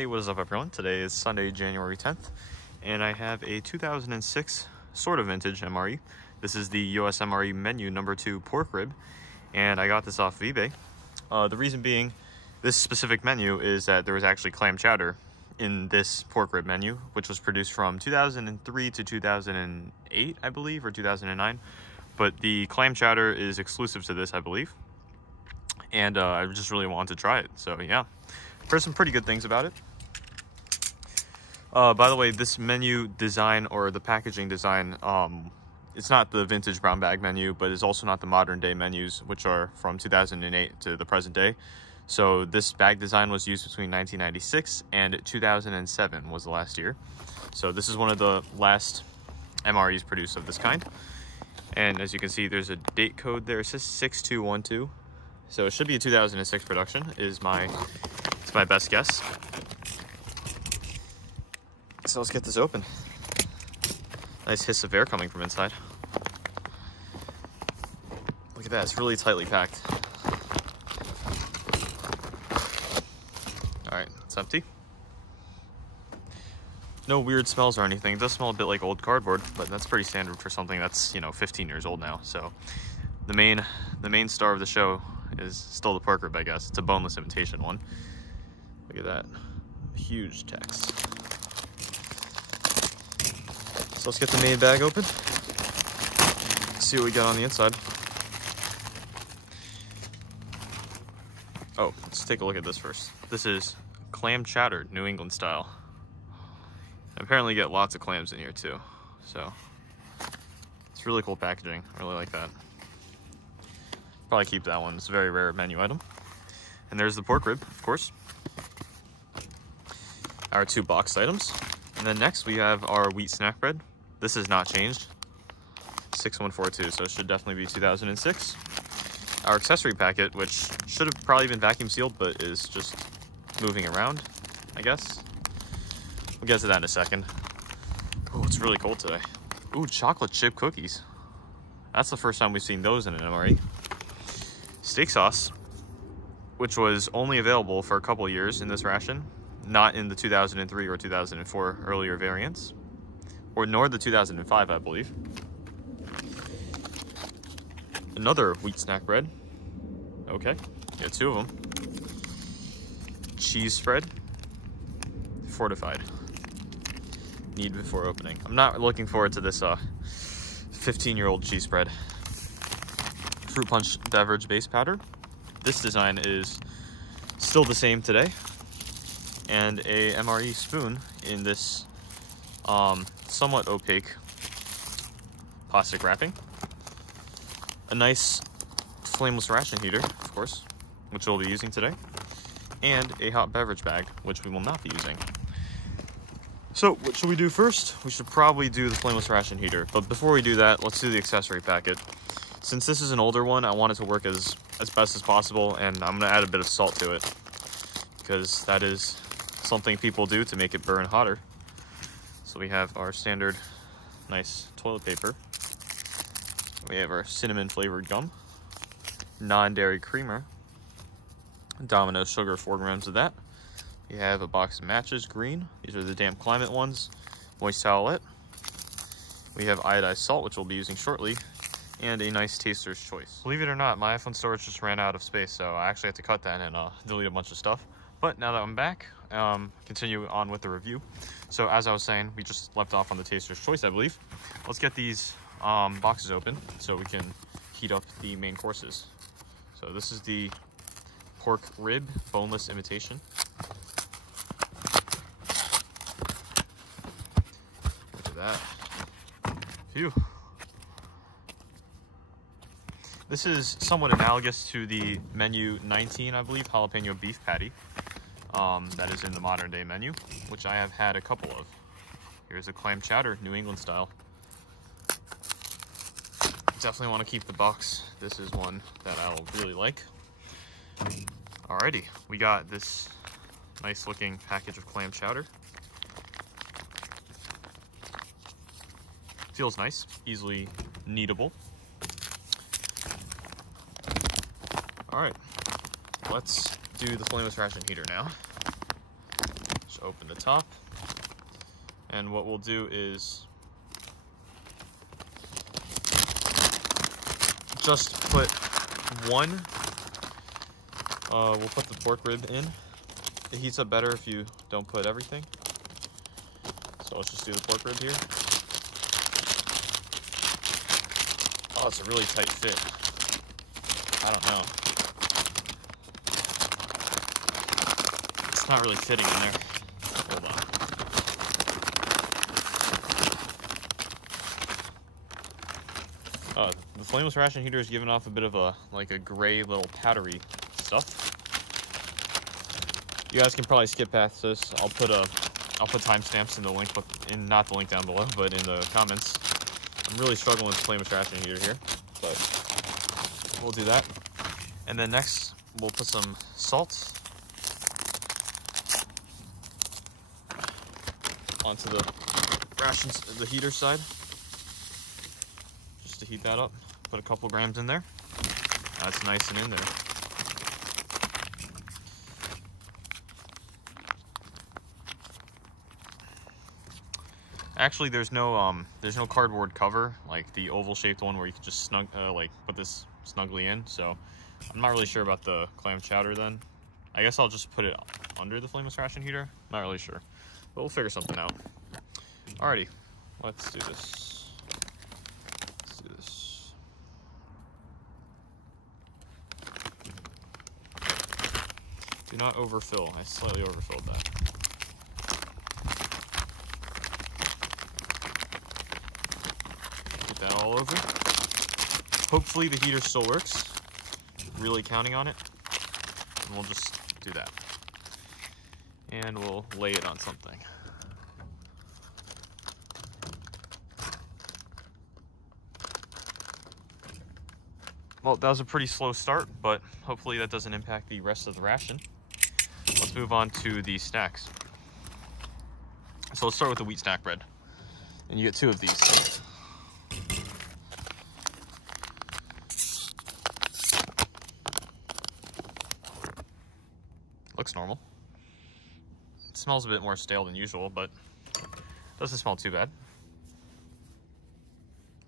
Hey, what is up everyone? Today is Sunday, January 10th, and I have a 2006 sort of vintage MRE. This is the US MRE menu number 2 pork rib, and I got this off of eBay. The reason being, this specific menu is that there was actually clam chowder in this pork rib menu, which was produced from 2003 to 2008, I believe, or 2009. But the clam chowder is exclusive to this, I believe. And I just really wanted to try it, so yeah. Heard some pretty good things about it. By the way, this menu design, or the packaging design, it's not the vintage brown bag menu, but it's also not the modern day menus, which are from 2008 to the present day. So this bag design was used between 1996 and 2007 was the last year. So this is one of the last MREs produced of this kind. And as you can see, there's a date code there. It says 6212. So it should be a 2006 production, it's my best guess. So let's get this open. Nice hiss of air coming from inside. Look at that, it's really tightly packed. All right, it's empty. No weird smells or anything. It does smell a bit like old cardboard, but that's pretty standard for something that's, 15 years old now. So the main star of the show is still the pork rib, I guess. It's a boneless imitation one. Look at that, huge text. So let's get the main bag open. See what we got on the inside. Oh, let's take a look at this first. This is clam chowder, New England style. Apparently you get lots of clams in here too. So it's really cool packaging. I really like that. Probably keep that one. It's a very rare menu item. And there's the pork rib, of course. Our 2 boxed items. And then next we have our wheat snack bread. This has not changed. 6142, so it should definitely be 2006. Our accessory packet, which should have probably been vacuum sealed, but is just moving around, I guess. We'll get to that in a second. Oh, it's really cold today. Ooh, chocolate chip cookies. That's the first time we've seen those in an MRE. Steak sauce, which was only available for a couple of years in this ration, not in the 2003 or 2004 earlier variants, or nor the 2005, I believe. Another wheat snack bread. Okay, got 2 of them. Cheese spread, fortified. Need before opening. I'm not looking forward to this 15-year-old cheese spread. Fruit punch beverage base powder. This design is still the same today. And a MRE spoon in this somewhat opaque plastic wrapping. A nice flameless ration heater, of course, which we'll be using today. And a hot beverage bag, which we will not be using. So what should we do first? We should probably do the flameless ration heater. But before we do that, let's do the accessory packet. Since this is an older one, I want it to work as best as possible, and I'm gonna add a bit of salt to it because that is something people do to make it burn hotter. So we have our standard nice toilet paper. We have our cinnamon flavored gum, non-dairy creamer, Domino's sugar, 4 grams of that. We have a box of matches, green. These are the damp climate ones. Moist towelette. We have iodized salt, which we'll be using shortly, and a nice taster's choice. Believe it or not, my iPhone storage just ran out of space, so I actually had to cut that and delete a bunch of stuff. But now that I'm back, continue on with the review. So as I was saying, we just left off on the taster's choice, I believe. Let's get these boxes open so we can heat up the main courses. So this is the pork rib, boneless imitation. Look at that. Phew. This is somewhat analogous to the menu 19, I believe, jalapeno beef patty. That is in the modern day menu, which I have had a couple of. Here's a clam chowder, New England style. Definitely want to keep the box. This is one that I'll really like. Alrighty, we got this nice looking package of clam chowder. Feels nice, easily kneadable. All right, let's do the flameless ration heater now. just open the top. And what we'll do is just put one, we'll put the pork rib in. It heats up better if you don't put everything. So let's just do the pork rib here. Oh, it's a really tight fit. I don't know. It's not really fitting in there. Hold on. The flameless ration heater is giving off a bit of a, like a gray little powdery stuff. You guys can probably skip past this. I'll put timestamps in the link, not the link down below, but in the comments. I'm really struggling with the flameless ration heater here, but we'll do that. And then next, we'll put some salt onto the rations, the heater side, just to heat that up. Put a couple grams in there. That's nice and in there. Actually, there's no cardboard cover like the oval-shaped one where you can just like put this snugly in. So I'm not really sure about the clam chowder. Then I guess I'll just put it under the flameless ration heater. Not really sure, but we'll figure something out. Alrighty, let's do this. Let's do this. Do not overfill. I slightly overfilled that. Get that all over. Hopefully the heater still works. Really counting on it. And we'll just do that. And we'll lay it on something. Well, that was a pretty slow start, but hopefully that doesn't impact the rest of the ration. Let's move on to the snacks. So let's start with the wheat snack bread. And you get 2 of these. Looks normal. It smells a bit more stale than usual, but doesn't smell too bad.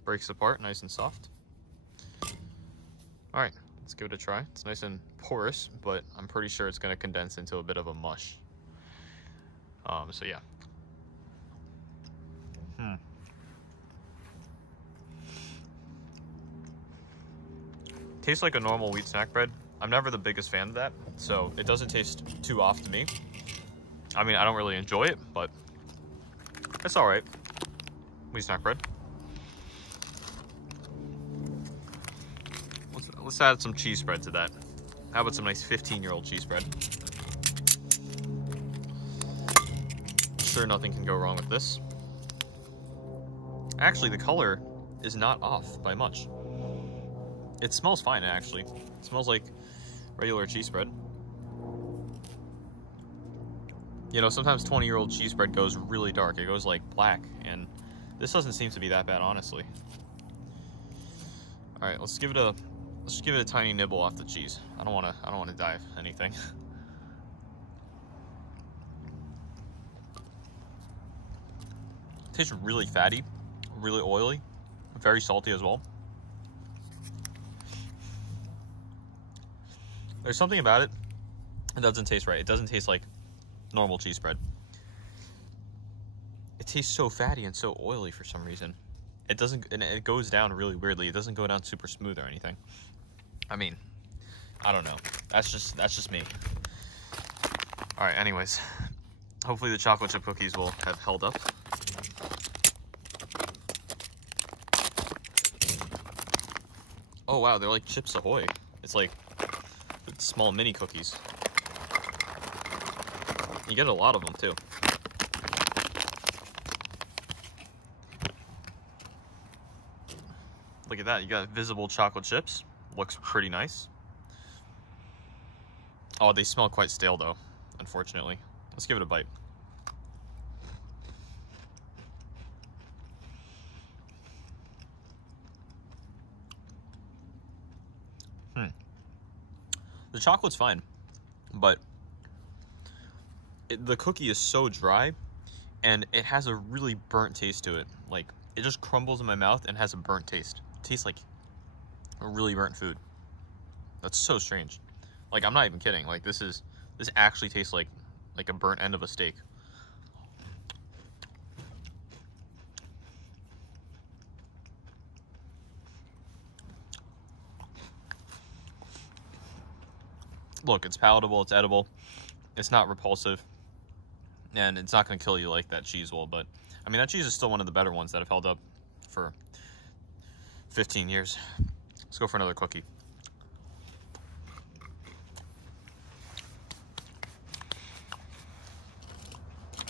Breaks apart, nice and soft. All right, let's give it a try. It's nice and porous, but I'm pretty sure it's gonna condense into a bit of a mush. So yeah. Tastes like a normal wheat snack bread. I'm never the biggest fan of that, so it doesn't taste too off to me. I mean, I don't really enjoy it, but it's all right. Wheat snack bread. Let's add some cheese spread to that. How about some nice 15-year-old cheese spread? Sure, nothing can go wrong with this. Actually, the color is not off by much. It smells fine, actually. It smells like regular cheese spread. You know, sometimes 20-year-old cheese spread goes really dark. It goes like black, and this doesn't seem to be that bad, honestly. All right, let's give it a tiny nibble off the cheese. I don't want to dive anything. It tastes really fatty, really oily, very salty as well. There's something about it that doesn't taste right. It doesn't taste like normal cheese spread. It tastes so fatty and so oily for some reason. It doesn't, and it goes down really weirdly. It doesn't go down super smooth or anything. I mean, I don't know. That's just me. All right, anyways. Hopefully the chocolate chip cookies will have held up. Oh wow, they're like Chips Ahoy. It's like small mini cookies. You get a lot of them too. Look at that, you got visible chocolate chips. Looks pretty nice. Oh, they smell quite stale though, unfortunately. Let's give it a bite. The chocolate's fine, but the cookie is so dry, and it has a really burnt taste to it. Like, it just crumbles in my mouth and has a burnt taste. It tastes like a really burnt food. That's so strange. Like, I'm not even kidding. Like, this actually tastes like a burnt end of a steak. Look, it's palatable, it's edible, it's not repulsive, and it's not going to kill you like that cheese will, but, I mean, that cheese is still one of the better ones that have held up for 15 years. Let's go for another cookie.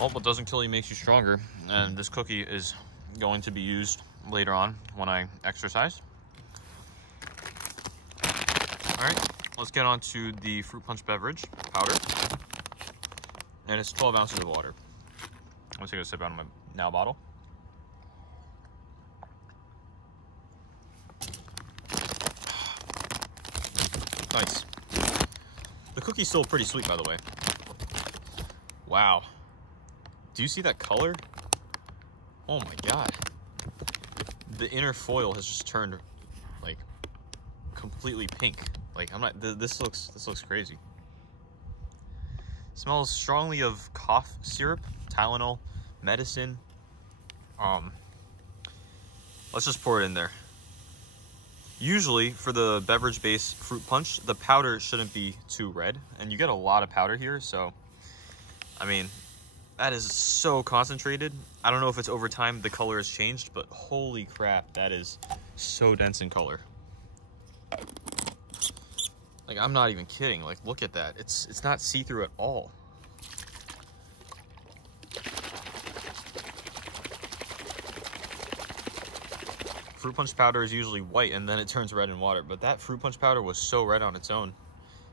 Well, what doesn't kill you makes you stronger, and this cookie is going to be used later on when I exercise. All right. Let's get on to the fruit punch beverage powder, and it's 12 ounces of water. I'm gonna take a sip out of my now bottle. Nice. The cookie's still pretty sweet, by the way. Wow. Do you see that color? Oh my god. The inner foil has just turned like completely pink. Like, I'm not, this looks crazy. Smells strongly of cough syrup, Tylenol, medicine. Let's just pour it in there. Usually for the beverage based fruit punch, the powder shouldn't be too red, and you get a lot of powder here, so I mean, that is so concentrated. I don't know if it's over time the color has changed, but holy crap, that is so dense in color. Like, I'm not even kidding. Like, look at that. It's not see-through at all. Fruit punch powder is usually white and then it turns red in water, but that fruit punch powder was so red on its own,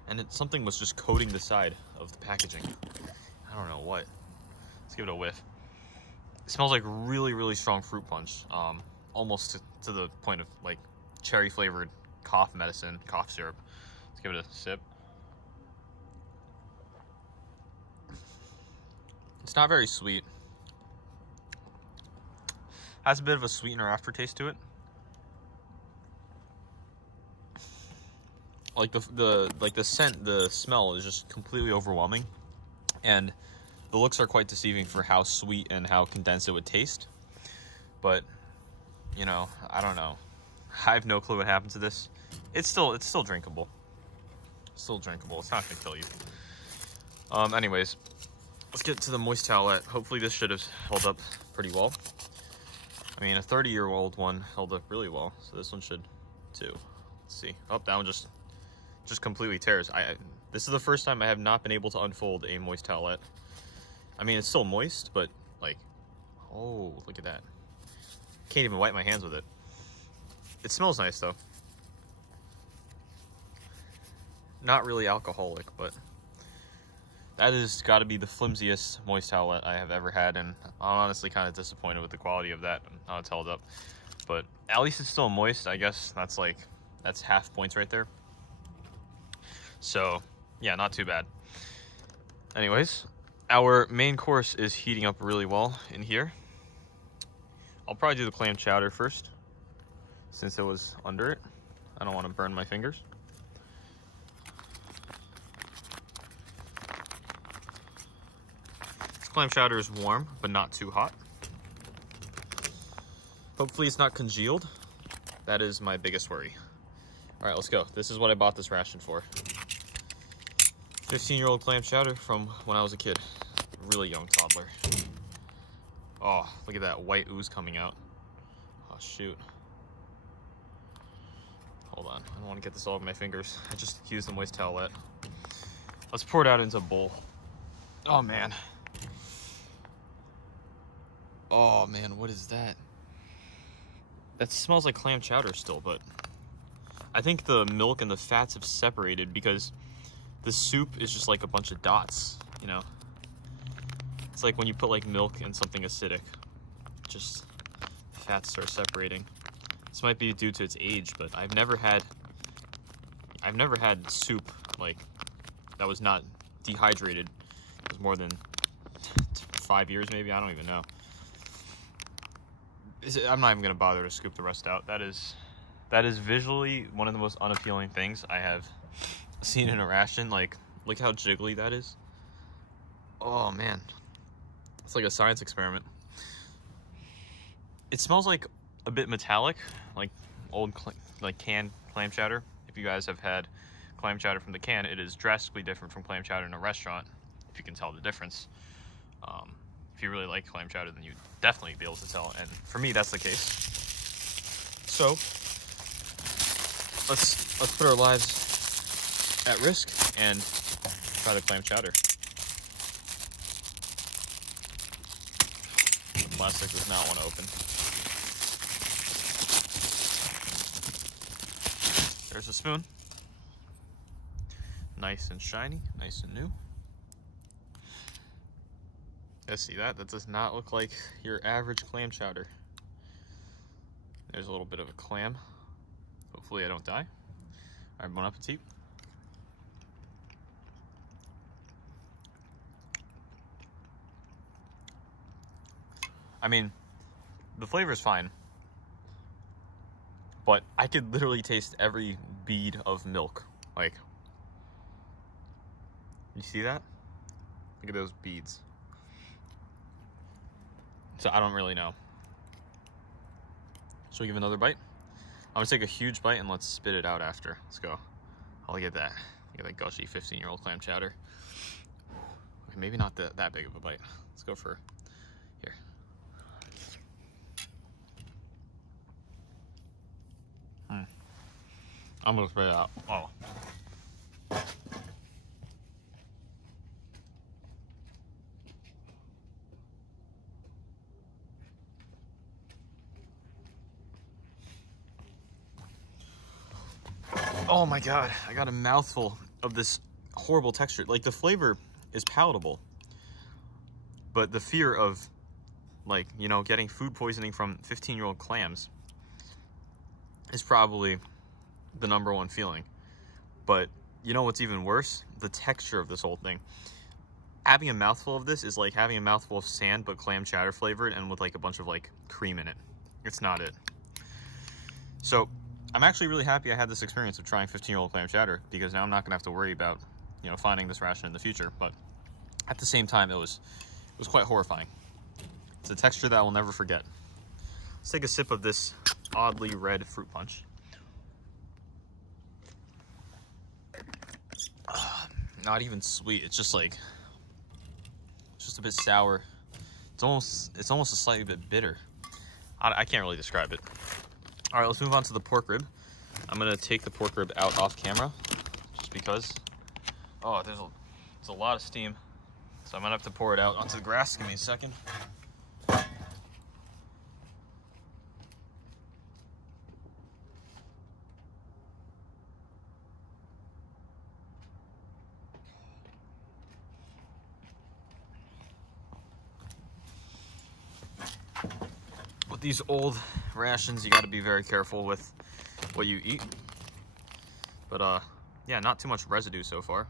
and something was just coating the side of the packaging. I don't know what. Let's give it a whiff. It smells like really, really strong fruit punch, almost to the point of like cherry flavored cough medicine, cough syrup. Let's give it a sip. It's not very sweet. Has a bit of a sweetener aftertaste to it. Like the scent, the smell is just completely overwhelming, and the looks are quite deceiving for how sweet and how condensed it would taste. But you know, I don't know. I have no clue what happened to this. It's still drinkable. Still drinkable. It's not gonna kill you. Anyways, let's get to the moist towelette. Hopefully this should have held up pretty well. I mean, a 30-year-old one held up really well, so this one should too. Let's see. Oh, that one just completely tears. This is the first time I have not been able to unfold a moist towelette. I mean, it's still moist, but like, oh, look at that. Can't even wipe my hands with it. It smells nice though. Not really alcoholic, but that has got to be the flimsiest moist towelette I have ever had, and I'm honestly kind of disappointed with the quality of that, how it's held up. But at least it's still moist. I guess that's half points right there. So yeah, not too bad. Anyways, our main course is heating up really well in here. I'll probably do the clam chowder first, since it was under it. I don't want to burn my fingers. This clam chowder is warm, but not too hot. Hopefully it's not congealed. That is my biggest worry. All right, let's go. This is what I bought this ration for. 15-year-old clam chowder from when I was a kid. Really young toddler. Oh, look at that white ooze coming out. Oh, shoot. Hold on. I don't want to get this all over my fingers. I just used the moist towelette. Let's pour it out into a bowl. Oh, man. Oh, man, what is that? That smells like clam chowder still, but I think the milk and the fats have separated because the soup is just like a bunch of dots, you know? It's like when you put like milk in something acidic, just fats start separating. This might be due to its age, but I've never had soup like that was not dehydrated. It was more than 5 years maybe, I don't even know. I'm not even gonna bother to scoop the rest out. That is visually one of the most unappealing things I have seen in a ration. Like, look how jiggly that is. Oh man, it's like a science experiment. It smells like a bit metallic, like old canned clam chowder. If you guys have had clam chowder from the can, it is drastically different from clam chowder in a restaurant, if you can tell the difference. If you really like clam chowder, then you'd definitely be able to tell, and for me, that's the case. So, let's put our lives at risk and try the clam chowder. The plastic does not want to open. There's a spoon. Nice and shiny, nice and new. Let's see that. That does not look like your average clam chowder. There's a little bit of a clam. Hopefully I don't die. All right, bon appetit. I mean, the flavor is fine, but I could literally taste every bead of milk. Like, you see that? Look at those beads. So I don't really know. Should we give another bite? I'm gonna take a huge bite and let's spit it out after. Let's go. Oh, look at that. Look at that gushy 15-year-old clam chowder. Okay, maybe not that big of a bite. Let's go for here. I'm gonna spit it out. Oh. Oh my god, I got a mouthful of this horrible texture. Like, the flavor is palatable, but the fear of, like, you know, getting food poisoning from 15-year-old clams is probably the #1 feeling. But you know what's even worse? The texture of this whole thing. Having a mouthful of this is like having a mouthful of sand, but clam chowder flavored and with like a bunch of like cream in it. It's not it. So I'm actually really happy I had this experience of trying 15-year-old clam chowder, because now I'm not gonna have to worry about, you know, finding this ration in the future. But at the same time, it was quite horrifying. It's a texture that I will never forget. Let's take a sip of this oddly red fruit punch. Not even sweet. It's just like, it's just a bit sour. It's almost a slightly bit bitter. I can't really describe it. All right, let's move on to the pork rib. I'm gonna take the pork rib out off camera, just because. Oh, there's a lot of steam, so I'm gonna have to pour it out onto the grass. Give me a second. With these old rations, you got to be very careful with what you eat. But yeah, not too much residue so far.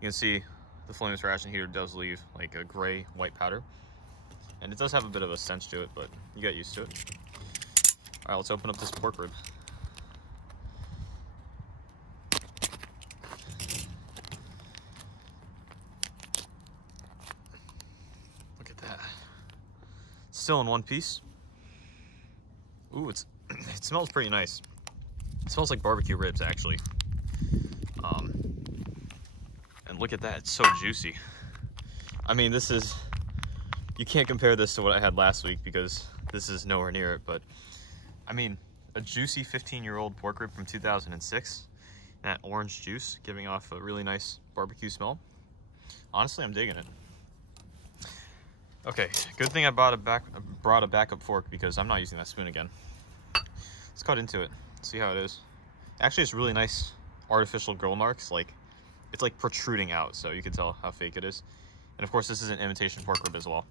You can see the flameless ration heater does leave like a gray white powder, and it does have a bit of a stench to it, but you get used to it. All right, let's open up this pork rib. Look at that. It's still in one piece. Ooh, it smells pretty nice. It smells like barbecue ribs, actually. And look at that, it's so juicy. I mean, you can't compare this to what I had last week, because this is nowhere near it, but I mean, a juicy 15-year-old pork rib from 2006, that orange juice giving off a really nice barbecue smell. Honestly, I'm digging it. Okay, good thing I brought a backup fork, because I'm not using that spoon again. Let's cut into it, see how it is. Actually, it's really nice artificial grill marks. Like, it's like protruding out, so you can tell how fake it is. And of course, this is an imitation pork rib as well.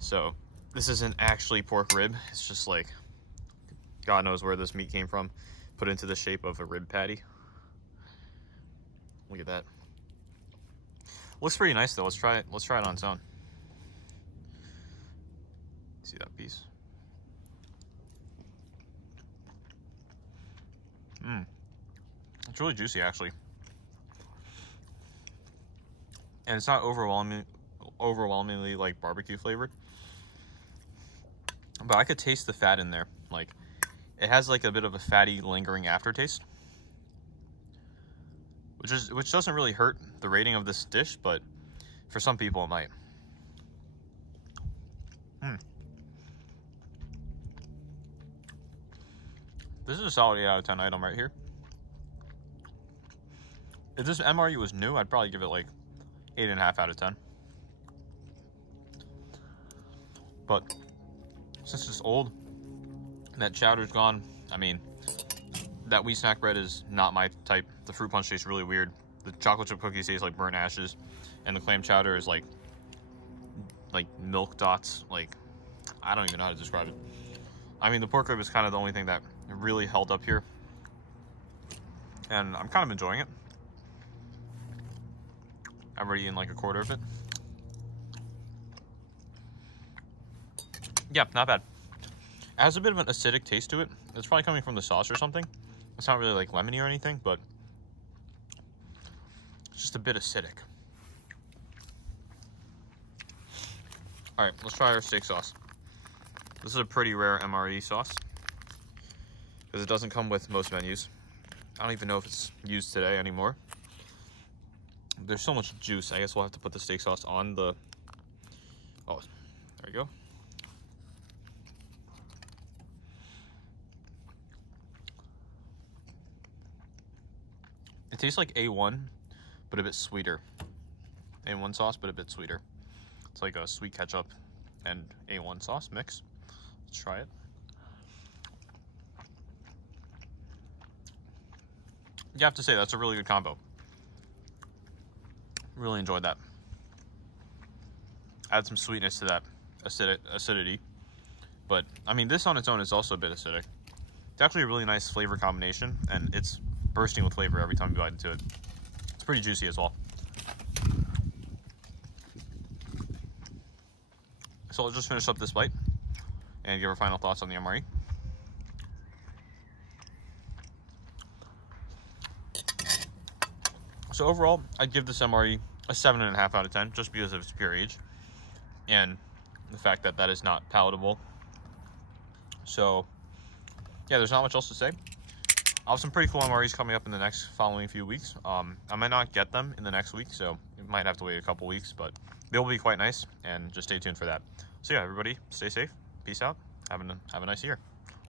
So this isn't actually pork rib. It's just like, God knows where this meat came from, put into the shape of a rib patty. Look at that. Looks pretty nice though. Let's try it on its own. See that piece? It's really juicy, actually. And it's not overwhelmingly like barbecue flavored. But I could taste the fat in there. Like, it has like a bit of a fatty, lingering aftertaste. Which doesn't really hurt the rating of this dish, but for some people it might. This is a solid 8 out of 10 item right here. If this MRE was new, I'd probably give it like 8.5 out of 10. But since it's old and that chowder's gone, I mean, that wheat snack bread is not my type. The fruit punch tastes really weird. The chocolate chip cookies taste like burnt ashes, and the clam chowder is like milk dots. Like, I don't even know how to describe it. I mean, the pork rib is kind of the only thing that really held up here, and I'm kind of enjoying it. I've already eaten like a quarter of it. Yeah, not bad. It has a bit of an acidic taste to it. It's probably coming from the sauce or something. It's not really like lemony or anything, but it's just a bit acidic. All right, let's try our steak sauce. This is a pretty rare MRE sauce because it doesn't come with most menus. I don't even know if it's used today anymore. There's so much juice. I guess we'll have to put the steak sauce on the... Oh, there you go. It tastes like A1, but a bit sweeter. A1 sauce, but a bit sweeter. It's like a sweet ketchup and A1 sauce mix. Let's try it. You have to say, that's a really good combo. Really enjoyed that. Add some sweetness to that acidity. But, I mean, this on its own is also a bit acidic. It's actually a really nice flavor combination, and it's bursting with flavor every time you bite into it. It's pretty juicy as well. So I'll just finish up this bite and give our final thoughts on the MRE. So overall, I'd give this MRE a 7.5 out of 10 just because of its pure age and the fact that that is not palatable. So yeah, there's not much else to say. I'll have some pretty cool MREs coming up in the next following few weeks. I might not get them in the next week, so you might have to wait a couple weeks, but they will be quite nice, and just stay tuned for that. So yeah, everybody, stay safe, peace out, have a nice year.